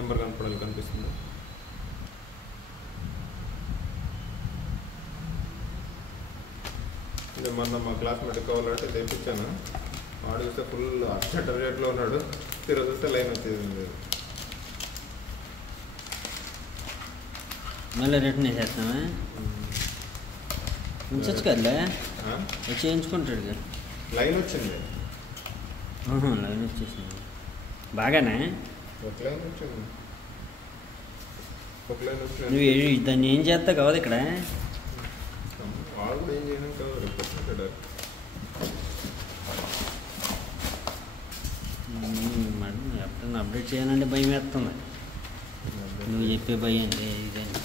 Number కనపడాలి, కనిపిస్తుంది. ఇది మొన్న మా క్లాస్మేట్ కావాలంటే తెప్పించాను. వాడు చూస్తే ఫుల్ అర్జెంట్ రేట్లో ఉన్నాడు. తిరిగి చూస్తే లైన్ వచ్చేది. మళ్ళీ రిటర్న్ వేసేస్తామా? ఉంచచ్చు కదలే, వచ్చి వేయించుకుంటాడు కదా. లైన్ వచ్చింది. లైన్ వచ్చేసింది బాగానే. ఒక లైన్ వచ్చింది. నువ్వు దాన్ని ఏం చేస్తా కావదు ఇక్కడ. వాడు కూడా ఏం చేయడం కాదు, రిపోర్ట్ ఎప్పుడన్నా అప్డేట్ చేయాలంటే భయం వేస్తుంది. నువ్వు చెప్పే భయం అండి ఇదని.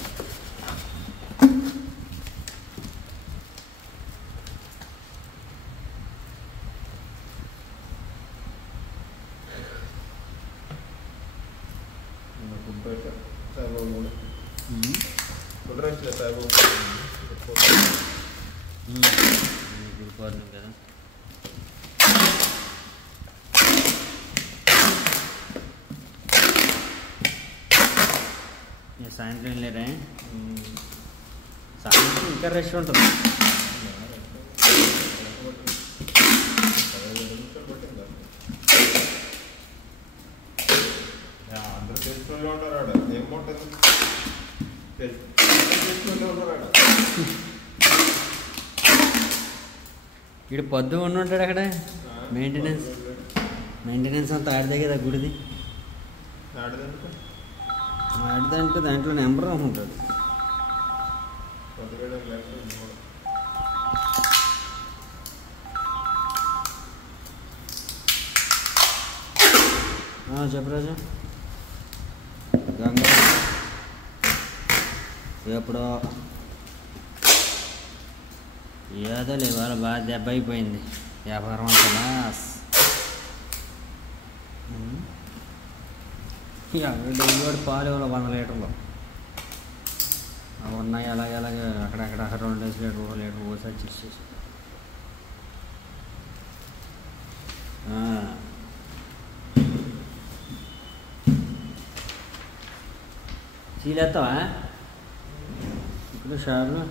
గుడ్ కదా. సాయంత్రం వెళ్ళారా? సాయంత్రం ఇంకా రష్ ఉంటుంది. అందరూ తెలుసుకునే ఉంటారు. ఏమంటుంది ఇటు పొద్దు ఉండి ఉంటాడు అక్కడ. మెయింటెనెన్స్ అంతా ఆడితే కదా గుడిది. ఆడిదంటే దాంట్లో నెంబర్ ఉంటుంది. చెప్పు రాజు. గంగ ఎప్పుడో ఏదో ఇవాళ బాగా దెబ్బ అయిపోయింది వ్యాపారం అంతా. డైలీ పాలు 100 లీటర్లు అవి ఉన్నాయి. అలాగే అక్కడక్కడ 2 లీటర్ 1 లీటర్ ఓసారి చేసి సీలేస్తావా ఇప్పుడు షార్లు?